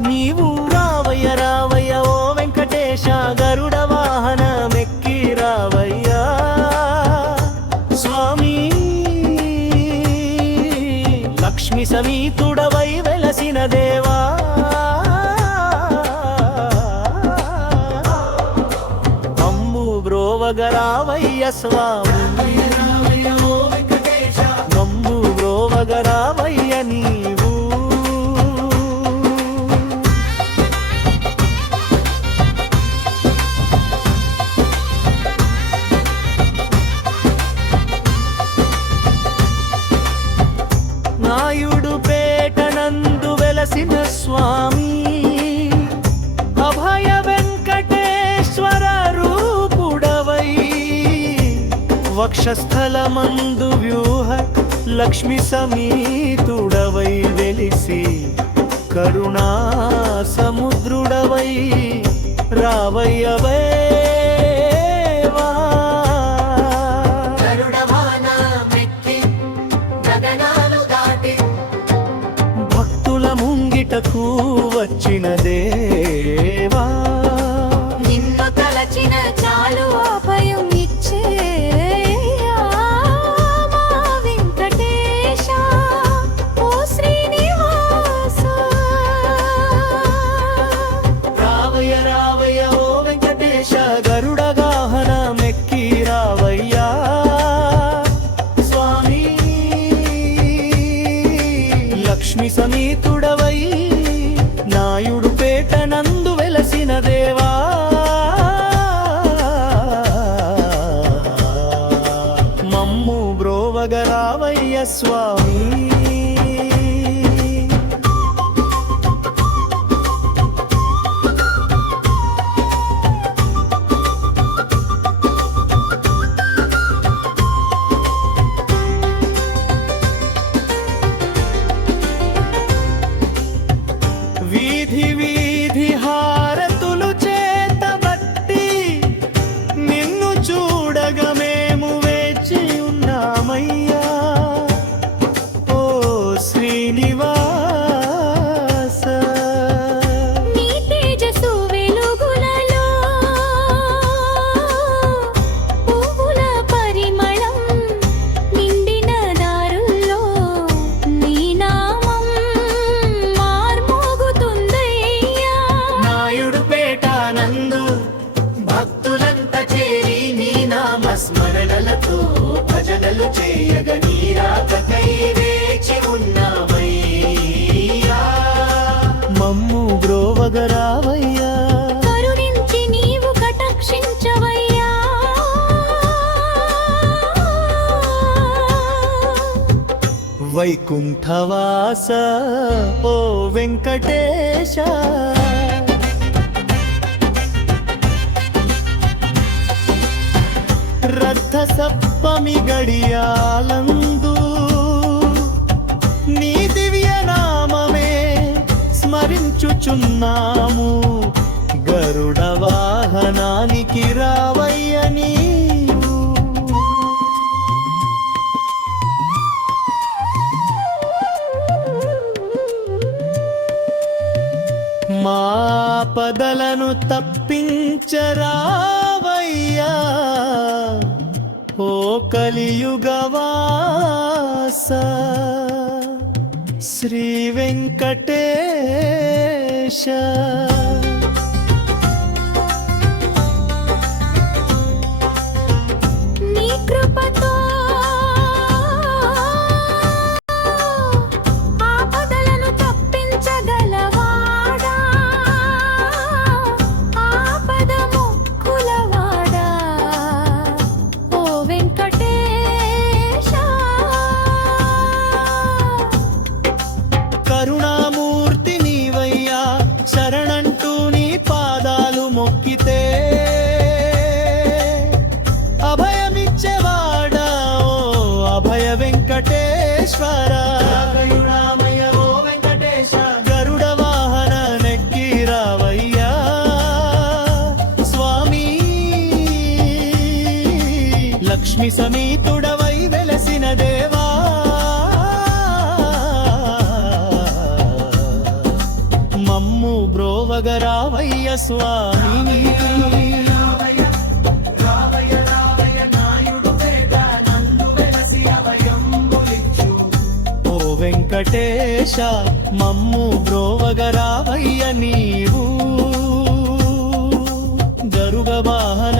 నీవు రావయ్య రావయ్య ఓ వెంకటేశ గరుడ వాహన మెక్కి రావయ్యా. స్వామి లక్ష్మి సమీతుడవై వెలసిన దేవా. అమ్ము బ్రోవగరావయ్య స్వామి. బ్రోవగరావయ్య నీవు వెలసిన స్వామి. అభయ వెంకటేశ్వర రూపుడవై వక్షస్థలమందు వ్యూహ లక్ష్మి సమీతుడవై వెలిసి కరుణా సముద్రుడవై రావయ్యవై. వెంటకు వచ్చిన దేవా. నామస్మరణలతో భజనలు చేయగ నీరాకై వేచి ఉన్నామయ్యా. మమ్ము బ్రోవగరావయ్యా కరుణించి నీవు కటాక్షించవయ్యా. వైకుంఠవాస ఓ వెంకటేశ. రథ సప్పమి గడియాలందు నీ దివ్య నామమే స్మరించుచున్నాము. గరుడ వాహనానికి రావయ్య నీవు. మా పదలను తప్పించరావయ్యా ఓ కలియుగవాస శ్రీ వెంకటేశ. వెంకటేశ్వర గరుడ వాహన నెక్కి రావయ్యా. స్వామి లక్ష్మి సమీతుడవై వెలసిన దేవా. మమ్ము బ్రోవగరావయ్య స్వామి. వెంకటేశ మమ్ము బ్రోవగరావయ్య నీవు. గరుడ వాహనమెక్కి